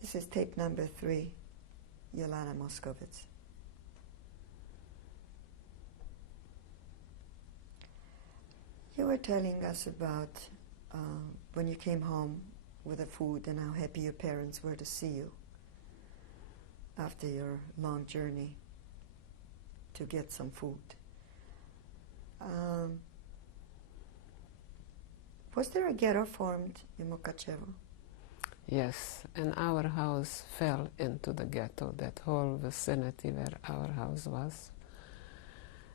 This is tape number 3, Jolan Moskowitz. You were telling us about when you came home with the food and how happy your parents were to see you after your long journey to get some food. Was there a ghetto formed in Mukachevo? Yes, and our house fell into the ghetto, that whole vicinity where our house was.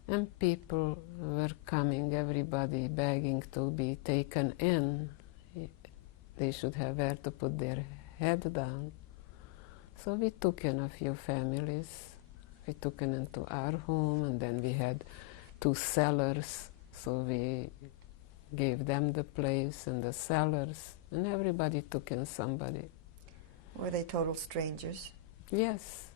And people were coming, everybody begging to be taken in. They should have where to put their head down. So we took in a few families. We took in into our home, and then we had 2 cellars, so we gave them the place and the cellars, and everybody took in somebody. Were they total strangers? Yes.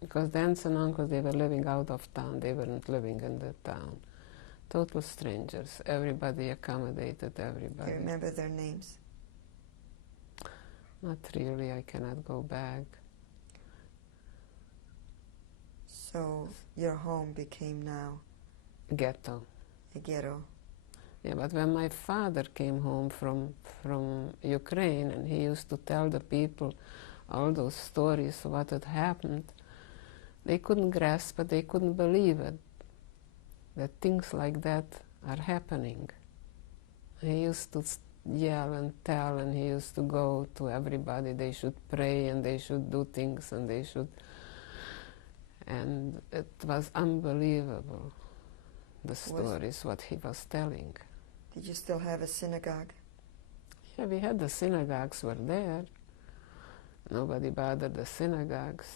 Because the aunts and uncles, they were living out of town. They weren't living in the town. Total strangers. Everybody accommodated everybody. Do you remember their names? Not really. I cannot go back. So your home became now Ghetto. a ghetto. Yeah, but when my father came home from Ukraine, and he used to tell the people all those stories of what had happened, they couldn't grasp it, they couldn't believe it, that things like that are happening. He used to yell and tell, and he used to go to everybody, they should pray and they should do things and they should... And it was unbelievable, the stories, what he was telling. Did you still have a synagogue? Yeah, we had the synagogues were there. Nobody bothered the synagogues.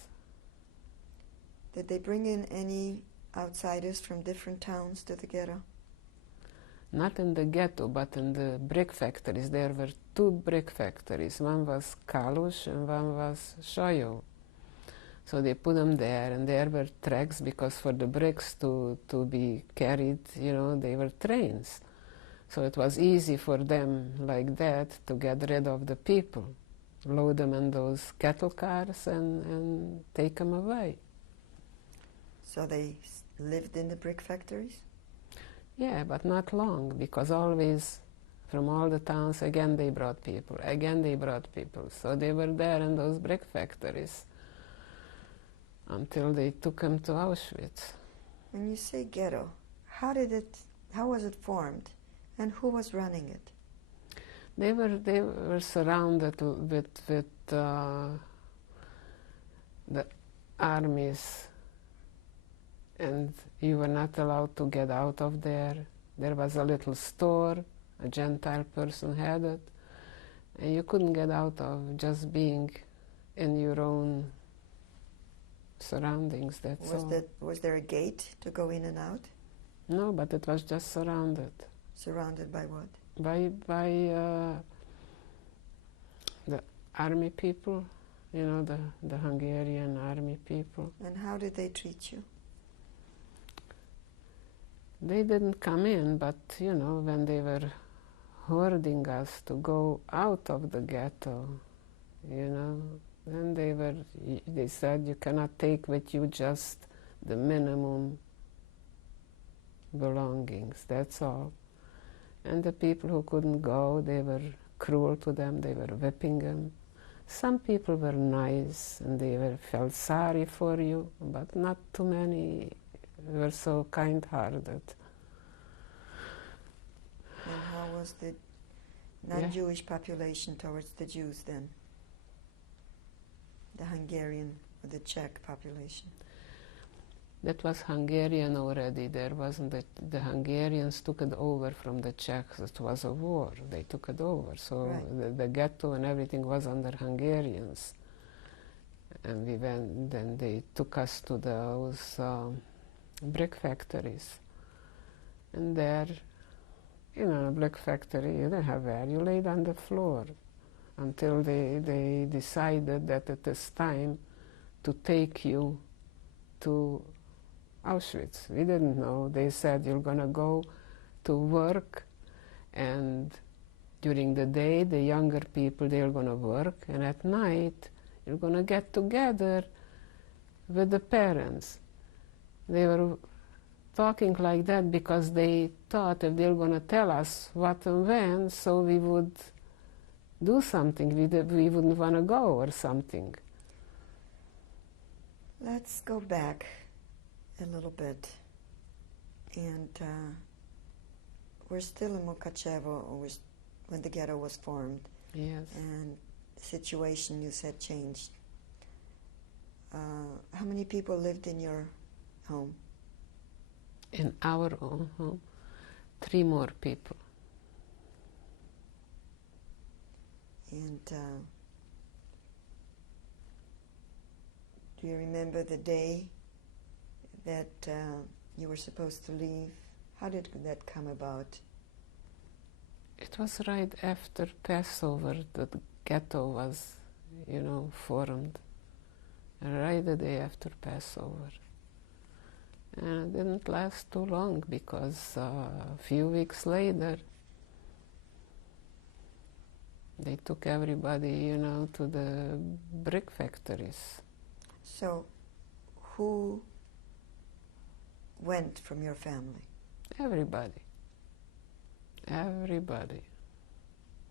Did they bring in any outsiders from different towns to the ghetto? Not in the ghetto, but in the brick factories. There were 2 brick factories. One was Kalush and one was Shoyo. So they put them there, and there were tracks, because for the bricks to be carried, you know, they were trains. So it was easy for them, like that, to get rid of the people, load them in those cattle cars and take them away. So they lived in the brick factories? Yeah, but not long, because always from all the towns, again they brought people, again they brought people. So they were there in those brick factories until they took them to Auschwitz. When you say ghetto, how was it formed, and who was running it? They were surrounded with the armies, and you were not allowed to get out of there. There was a little store, a Gentile person had it, and you couldn't get out of just being in your own surroundings, that's all. Was there a gate to go in and out? No, but it was just surrounded. Surrounded by what? By the army people, you know, the Hungarian army people. And how did they treat you? They didn't come in, but, you know, when they were herding us to go out of the ghetto, you know, then they said you cannot take with you just the minimum belongings, that's all. And the people who couldn't go, they were cruel to them, they were whipping them. Some people were nice and they felt sorry for you, but not too many were so kind-hearted. And how was the non-Jewish population towards the Jews then? The Hungarian or the Czech population? That was Hungarian already. There wasn't the Hungarians took it over from the Czechs. It was a war. They took it over. So right. the ghetto and everything was under Hungarians. And we went. Then they took us to those brick factories. And there, you know, a brick factory, you didn't have where. You laid on the floor until they decided that it is time to take you to Auschwitz. We didn't know. They said you're going to go to work and During the day, the younger people, they're going to work, and at night, you're going to get together with the parents. They were talking like that because they thought if they're going to tell us what and when, so we would do something, we wouldn't want to go or something. Let's go back a little bit. And we're still in Mukachevo when the ghetto was formed. Yes. And the situation, you said, changed. How many people lived in your home? In our own home, 3 more people. And do you remember the day that you were supposed to leave? How did that come about? It was right after Passover that the ghetto was, formed. Right the day after Passover. And it didn't last too long because a few weeks later they took everybody, to the brick factories. So who went from your family? Everybody. Everybody.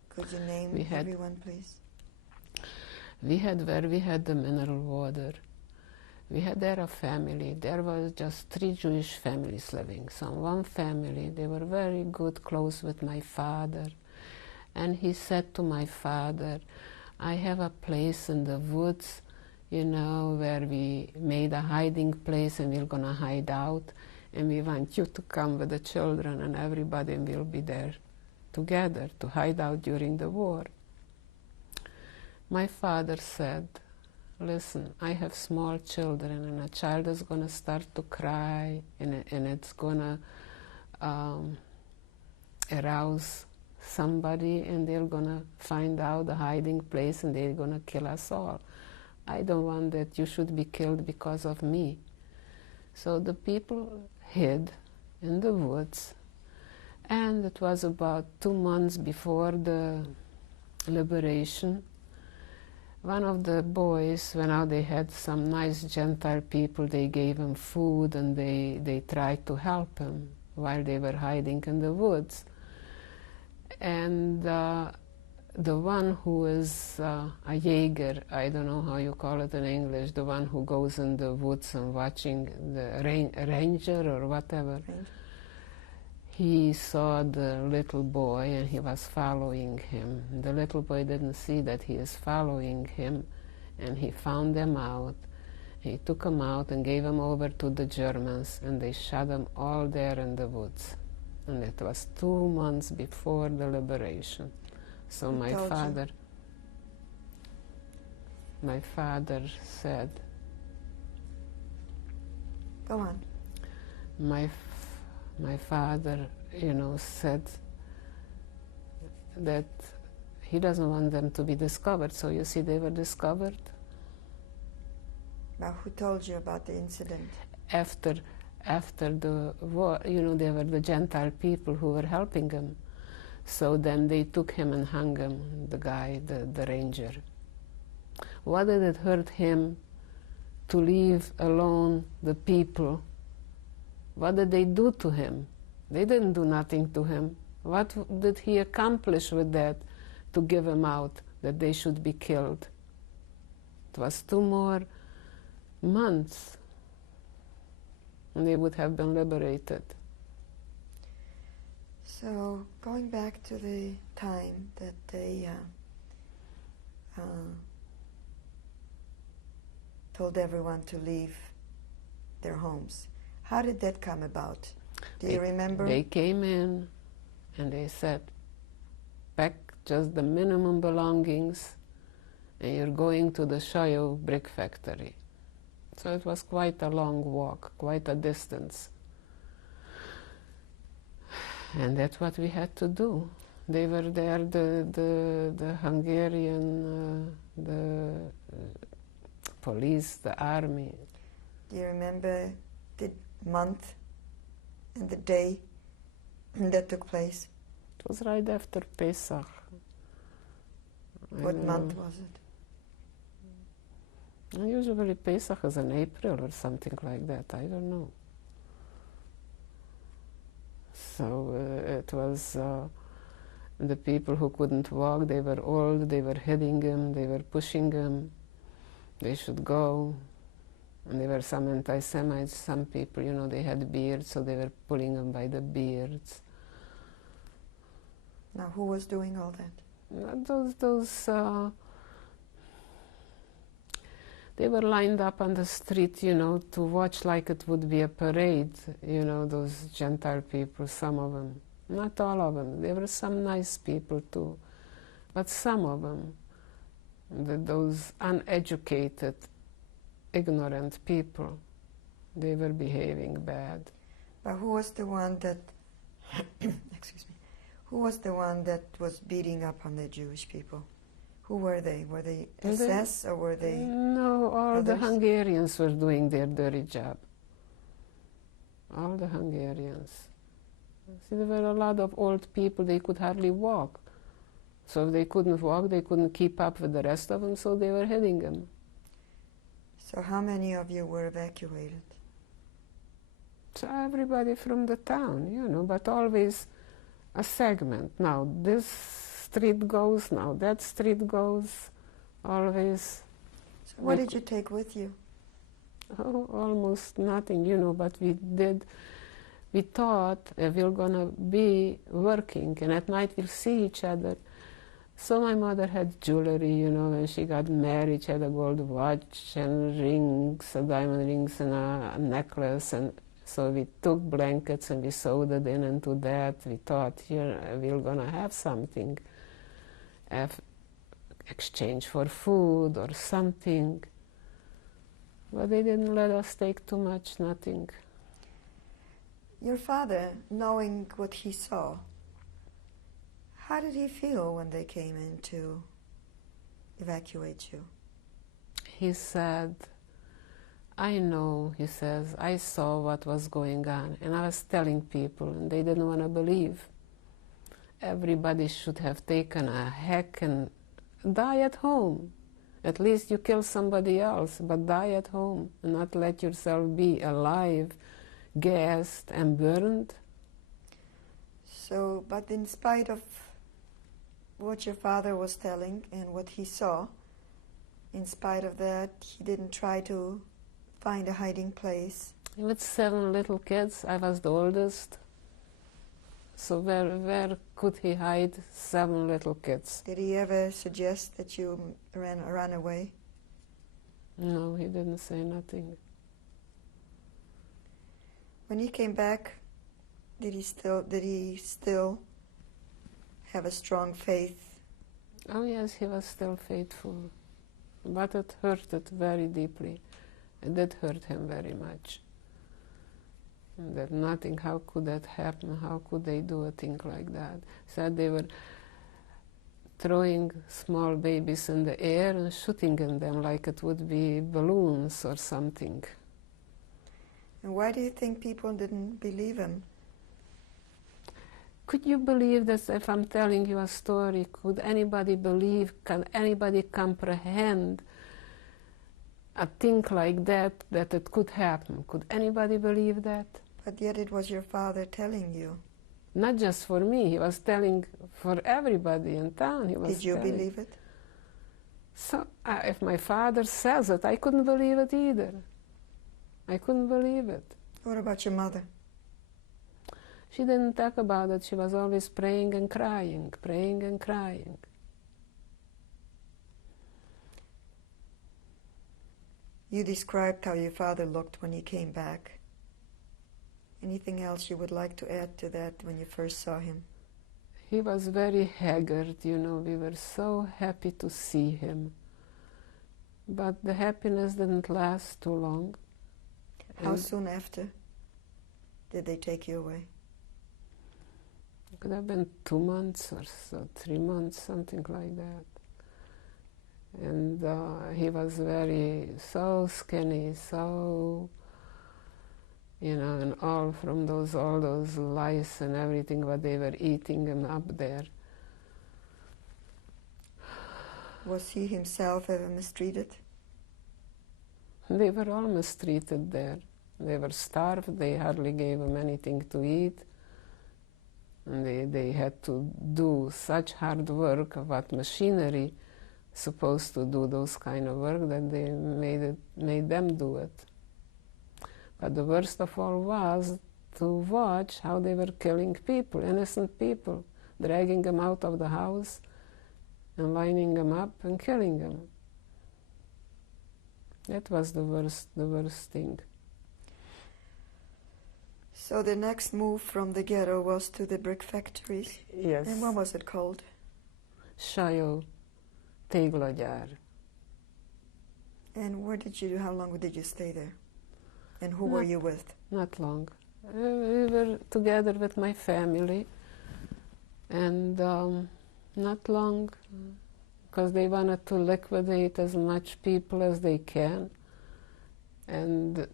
Could you name everyone, please? We had the mineral water. We had there a family. There was just 3 Jewish families living. So one family, they were very good, close with my father. And he said to my father, I have a place in the woods, where we made a hiding place and we're gonna hide out. And we want you to come with the children and everybody and we'll be there together to hide out during the war. My father said, listen, I have small children and a child is going to start to cry and it's going to arouse somebody and they're going to find out the hiding place and they're going to kill us all. I don't want that you should be killed because of me. So the people hid in the woods, and it was about 2 months before the liberation. One of the boys, when they had some nice Gentile people, they gave him food and they tried to help him while they were hiding in the woods. And the one who is a Jäger, I don't know how you call it in English, the one who goes in the woods and watching the ranger or whatever, he saw the little boy and he was following him. The little boy didn't see that he is following him, and he found them out. He took them out and gave them over to the Germans, and they shot them all there in the woods. And it was 2 months before the liberation. So my father said, go on. My father, said that he doesn't want them to be discovered. So you see, they were discovered. Now, who told you about the incident? After the war, there were the Gentile people who were helping him. So then they took him and hung him, the guy, the ranger. What did it hurt him to leave alone the people? What did they do to him? They didn't do nothing to him. What did he accomplish with that to give him out, that they should be killed? It was 2 more months and they would have been liberated. So, going back to the time that they told everyone to leave their homes, how did that come about? Do you remember? They came in and they said, pack just the minimum belongings and you're going to the Shoyo brick factory. So it was quite a long walk, quite a distance. And that's what we had to do. They were there, the Hungarian, the police, the army. Do you remember the month and the day that took place? It It was right after Pesach. What month was it? Usually Pesach is in April or something like that. I don't know. So it was the people who couldn't walk. They were old. They were hitting him. They were pushing him. They should go. And there were some anti-Semites. Some people, you know, they had beards, so they were pulling them by the beards. Now, who was doing all that? They were lined up on the street, you know, to watch like it would be a parade, you know, those Gentile people, some of them. Not all of them. There were some nice people too. But some of them, those uneducated, ignorant people, they were behaving bad. But who was the one that, excuse me, who was the one that was beating up on the Jewish people? Who were they? Were they SS or were they No, all others? the Hungarians were doing their dirty job. All the Hungarians. See, there were a lot of old people, they could hardly walk. So if they couldn't walk, they couldn't keep up with the rest of them, so they were hitting them. So how many of you were evacuated? So everybody from the town, you know, but always a segment. Now this street goes, now that street goes, always. So what did you take with you? Oh, almost nothing, you know, but we thought we're gonna be working and at night we'll see each other. So my mother had jewelry, you know, when she got married, she had a gold watch and rings, diamond rings and a necklace, and so we took blankets and we sewed it into that. We thought, here, we're gonna have something, exchange for food or something. But they didn't let us take too much, nothing. Your father, knowing what he saw, how did he feel when they came in to evacuate you? He said, I know, he says, I saw what was going on, and I was telling people, and they didn't want to believe. Everybody should have taken a hack and die at home. At least you kill somebody else, but die at home, and not let yourself be alive, gassed and burned. So, but in spite of what your father was telling and what he saw, in spite of that, he didn't try to find a hiding place. With 7 little kids, I was the oldest. So where could he hide 7 little kids? Did he ever suggest that you run away? No, he didn't say nothing. When he came back, did he still have a strong faith? Oh yes, he was still faithful, but it hurted very deeply. It did hurt him very much. That nothing, how could that happen? How could they do a thing like that? Said they were throwing small babies in the air and shooting in them like it would be balloons or something. And why do you think people didn't believe him? Could you believe that if I'm telling you a story, could anybody believe, can anybody comprehend a thing like that it could happen? Could anybody believe that? But yet it was your father telling you. Not just for me, he was telling for everybody in town. He was Did you believe it? So if my father says it, I couldn't believe it either. I couldn't believe it. What about your mother? She didn't talk about it. She was always praying and crying, praying and crying. You described how your father looked when he came back. Anything else you would like to add to that when you first saw him? He was very haggard, you know. We were so happy to see him. But the happiness didn't last too long. How soon after did they take you away? It could have been 2 months or so, 3 months, something like that. And he was so skinny, so, you know, and all those lice and everything what they were eating them up there. Was he himself ever mistreated? They were all mistreated there. They were starved, they hardly gave them anything to eat. And they had to do such hard work of what machinery supposed to do those kind of work that they made them do it. But the worst of all was to watch how they were killing people, innocent people, dragging them out of the house and lining them up and killing them. That was the worst thing. So the next move from the ghetto was to the brick factories? Yes. And what was it called? Sajó téglagyár. And how long did you stay there? And who were you with? Not long. We were together with my family, and not long, because they wanted to liquidate as much people as they can, and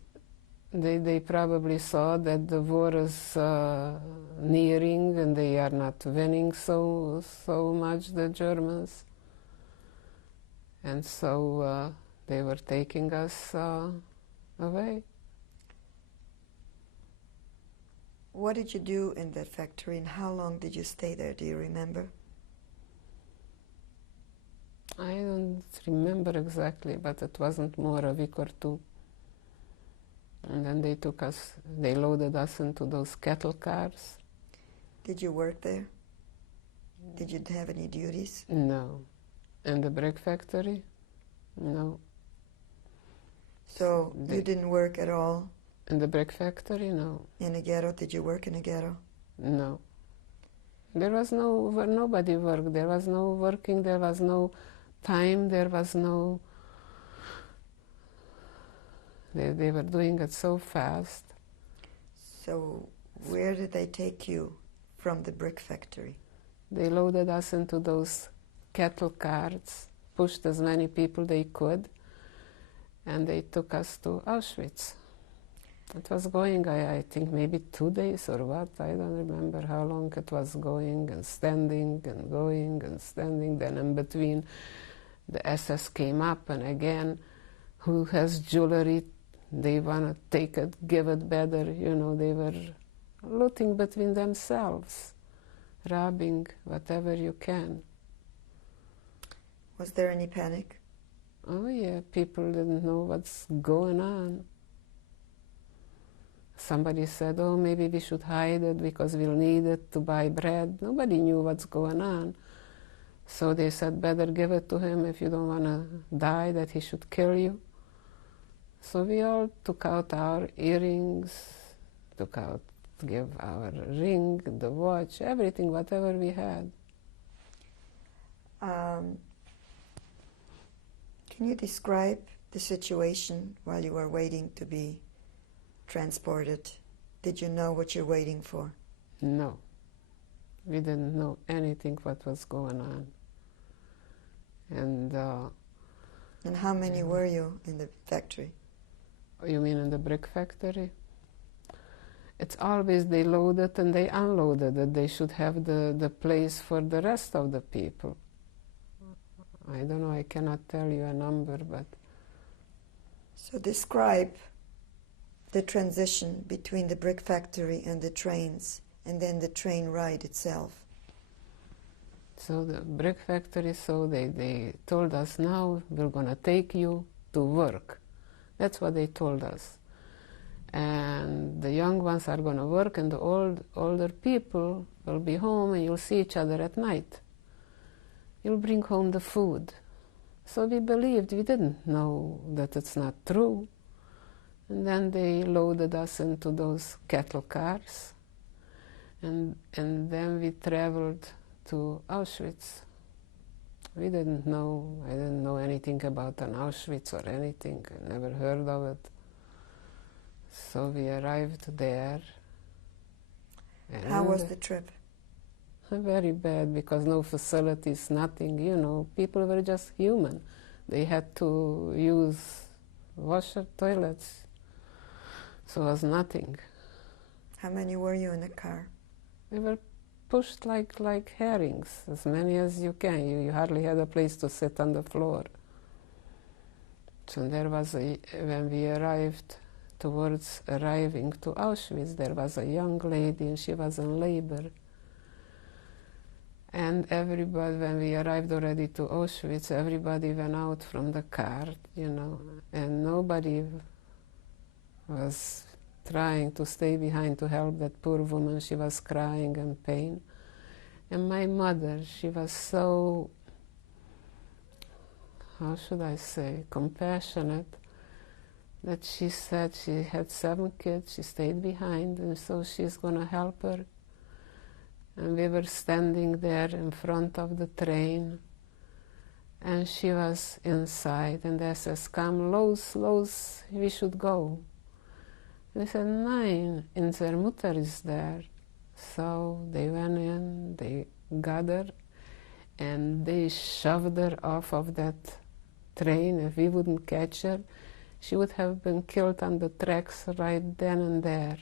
they probably saw that the war is nearing and they are not winning so much, the Germans, and so they were taking us away. What did you do in that factory, and how long did you stay there? Do you remember? I don't remember exactly, but it wasn't more a week or two. And then they loaded us into those cattle cars. Did you work there? Did you have any duties? No. In the brick factory? No. So you didn't work at all? In the brick factory? No. In the ghetto? Did you work in the ghetto? No. There was nobody worked. There was no working, there was no time, there was no... They were doing it so fast. So where did they take you from the brick factory? They loaded us into those cattle carts, pushed as many people they could, and they took us to Auschwitz. It was going, I think, maybe 2 days or what. I don't remember how long it was going and standing and going and standing. Then in between, the SS came up, and again, who has jewelry, they want to take it, give it better. You know, they were looting between themselves, robbing whatever you can. Was there any panic? Oh yeah, people didn't know what's going on. Somebody said, oh, maybe we should hide it because we'll need it to buy bread. Nobody knew what's going on. So they said, better give it to him if you don't want to die, that he should kill you. So we all took out our earrings, give our ring, the watch, everything, whatever we had. Can you describe the situation while you were waiting to be transported? Did you know what you're waiting for? No. We didn't know anything what was going on. And how many were you in the factory? You mean in the brick factory? It's always they loaded and they unloaded it. They should have the place for the rest of the people. I don't know, I cannot tell you a number, but... So describe the transition between the brick factory and the trains, and then the train ride itself. So the brick factory, so they told us, now we're going to take you to work. That's what they told us. And the young ones are going to work, and the older people will be home, and you'll see each other at night. You'll bring home the food. So we believed, we didn't know that it's not true. And then they loaded us into those cattle cars, and then we traveled to Auschwitz. I didn't know anything about an Auschwitz or anything. I never heard of it. So we arrived there. How was the trip? Very bad, because no facilities, nothing, you know. People were just human. They had to use washer toilets. So it was nothing. How many were you in the car? We were pushed like herrings, as many as you can. You hardly had a place to sit on the floor. So there was when we arrived, towards arriving to Auschwitz, there was a young lady and she was in labor. And everybody, when we arrived already to Auschwitz, everybody went out from the car, and nobody was trying to stay behind to help that poor woman. She was crying in pain. And my mother, she was so, how should I say, compassionate, that she said she had 7 kids, she stayed behind, and so she's going to help her. And we were standing there in front of the train, and she was inside, and they says, "Come, los, we should go." And we said, "Nein, unsere Mutter is there." So they went in, they got her, and they shoved her off of that train. If we wouldn't catch her, she would have been killed on the tracks right then and there.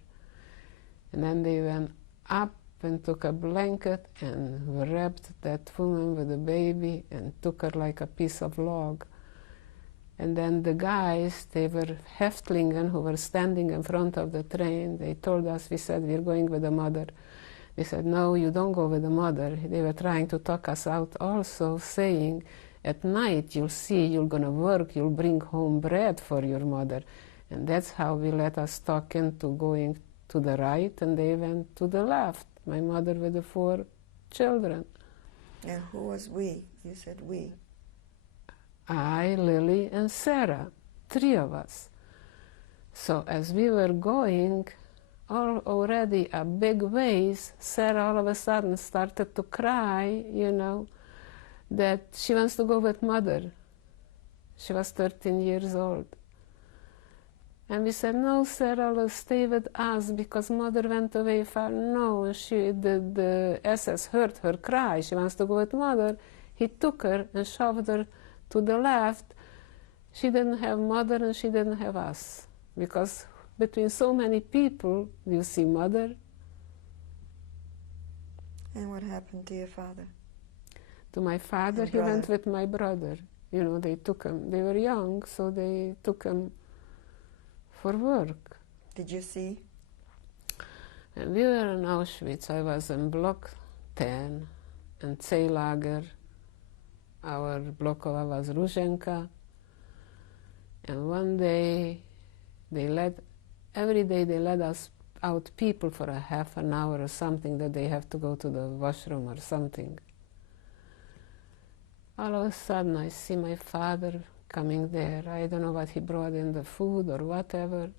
And then they went up and took a blanket and wrapped that woman with the baby and took her like a piece of log. And then the guys, they were Häftlingen who were standing in front of the train. They told us, we said, "We're going with the mother." They said, "No, you don't go with the mother." They were trying to talk us out also, saying, "At night you'll see, you're going to work, you'll bring home bread for your mother." And that's how we let us talk into going to the right, and they went to the left. My mother with the 4 children. And who was we? You said we. I, Lily, and Sarah, 3 of us. So as we were going already a big ways, Sarah all of a sudden started to cry, that she wants to go with mother. She was 13 years old. And we said, "No, Sarah, let's stay with us because mother went away far." No, the SS heard her cry. She wants to go with mother. He took her and shoved her to the left. She didn't have mother and she didn't have us. Because between so many people, you see mother. And what happened to your father? To my father, he went with my brother. They took him. They were young, so they took him for work. Did you see? And we were in Auschwitz. I was in Block 10, and Zeylager. Our Blokova was Ruzhenka. And one day, every day they let us out people for a half an hour or something, that they have to go to the washroom or something. All of a sudden, I see my father coming there. I don't know what he brought in, the food or whatever.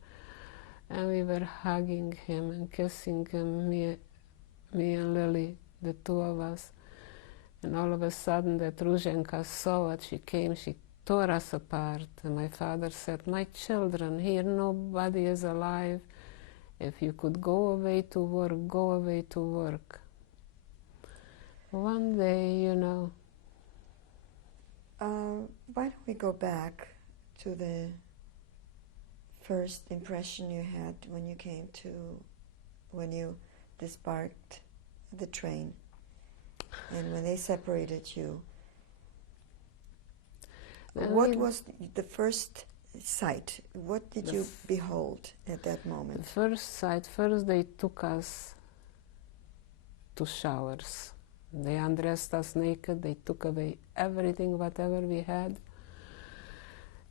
And we were hugging him and kissing him, me and Lily, the 2 of us. And all of a sudden that Ruzhenka saw it. She came, she tore us apart. And my father said, "My children, here nobody is alive. If you could go away to work, go away to work." One day, why don't we go back to the first impression you had when you disembarked the train and when they separated you? What was the first sight? What did you behold at that moment? The first sight, first they took us to showers. They undressed us naked, they took away everything, whatever we had.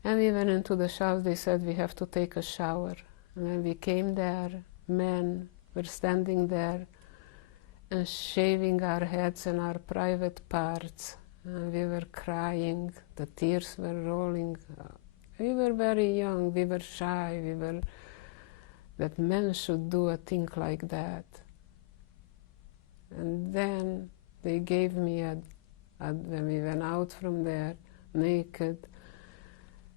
And we went into the shower. They said, "We have to take a shower." And when we came there, men were standing there and shaving our heads and our private parts. And we were crying, the tears were rolling. We were very young, we were shy, that men should do a thing like that. And then they gave me when we went out from there, naked,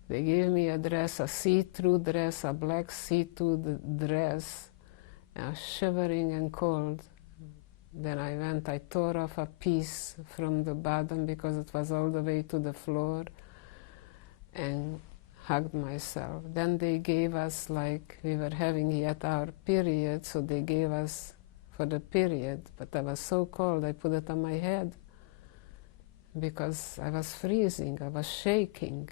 they gave me a dress, a see-through dress, a black see-through dress, shivering and cold. Then I tore off a piece from the bottom because it was all the way to the floor, and hugged myself. Then they gave us, like, we were having yet our period, so they gave us for the period, but I was so cold I put it on my head because I was freezing, I was shaking.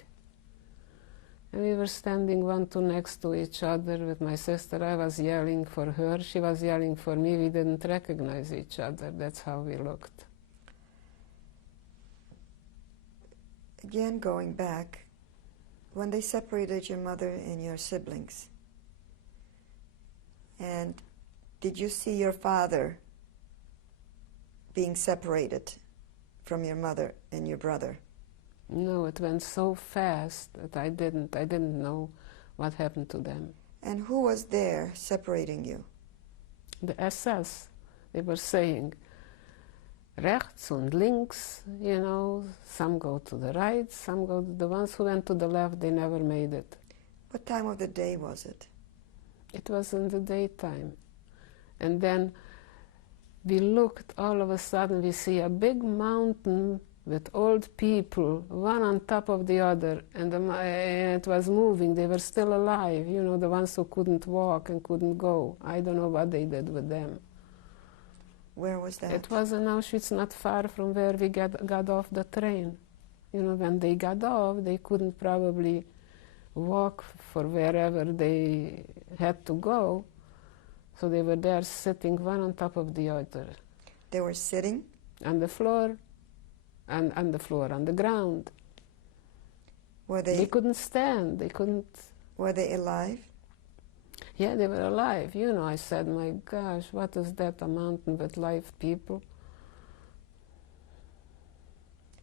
And we were standing one, two next to each other with my sister. I was yelling for her, she was yelling for me. We didn't recognize each other. That's how we looked. Again, going back, when they separated your mother and your siblings, and did you see your father being separated from your mother and your brother? No, it went so fast that I didn't know what happened to them. And who was there separating you? The SS, they were saying, rechts und links, you know, some go to the right, some go to the ones who went to the left, they never made it. What time of the day was it? It was in the daytime. And then we looked, all of a sudden we see a big mountain with old people, one on top of the other, and it was moving. They were still alive, you know, the ones who couldn't walk and couldn't go. I don't know what they did with them. Where was that? It was in Auschwitz, not far from where we got off the train. You know, when they got off, they couldn't probably walk for wherever they had to go, so they were there sitting one on top of the other. They were sitting? On the floor, and on the floor, on the ground. Were they? They couldn't stand, they couldn't... Were they alive? Yeah, they were alive. You know, I said, my gosh, what is that, a mountain with live people?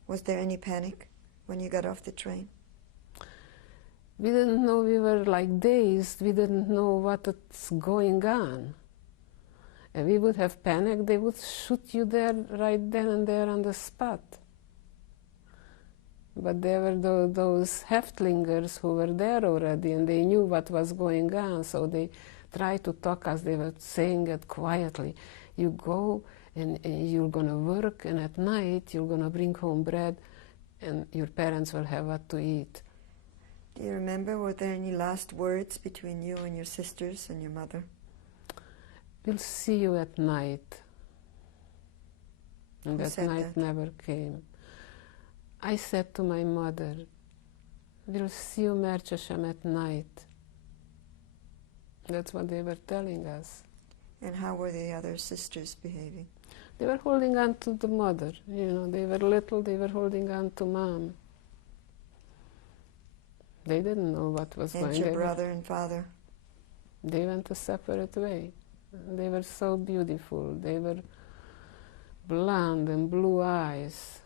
Was there any panic when you got off the train? We didn't know, we were like dazed, we didn't know what's going on. And we would have panicked, they would shoot you there, right then and there on the spot. But there were those Häftlingers who were there already, and they knew what was going on, so they tried to talk us. They were saying it quietly. You go and you're going to work, and at night you're going to bring home bread, and your parents will have what to eat. Do you remember, were there any last words between you and your sisters and your mother? We'll see you at night. And that night never came. I said to my mother, we'll see you, Mercheshem, at night. That's what they were telling us. And how were the other sisters behaving? They were holding on to the mother. You know, they were little, they were holding on to Mom. They didn't know what was going on. And your brother and father? They went a separate way. They were so beautiful. They were blonde and blue eyes.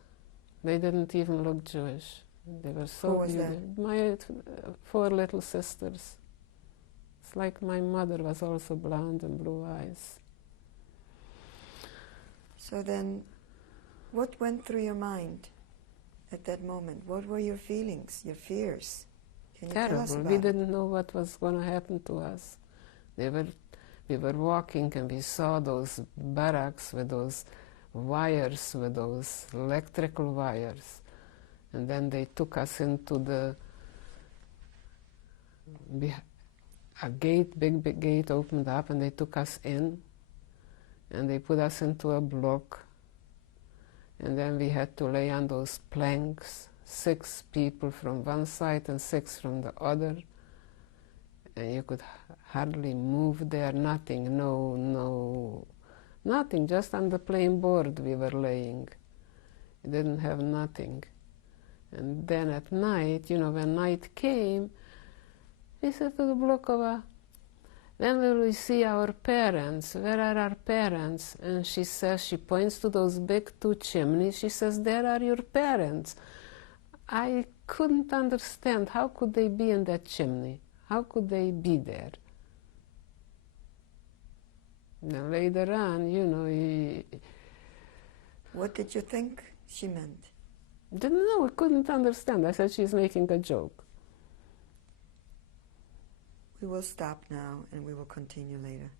They didn't even look Jewish. They were so beautiful. My 4 little sisters. It's like my mother was also blonde and blue eyes. So then, what went through your mind at that moment? What were your feelings, your fears? Can you tell us about We didn't know what was going to happen to us. We were walking and we saw those barracks with those wires, with those electrical wires. And then they took us into a gate, big gate opened up, and they took us in, and they put us into a block. And then we had to lay on those planks, 6 people from one side and 6 from the other. And you could hardly move there, nothing, nothing, just on the plain board we were laying. We didn't have nothing. And then at night, you know, when night came, we said to the Blokova, when will we see our parents? Where are our parents? And she says, she points to those big 2 chimneys. She says, there are your parents. I couldn't understand, how could they be in that chimney? How could they be there? Now later on, you know, What did you think she meant? Didn't know, I couldn't understand. I said she's making a joke. We will stop now and we will continue later.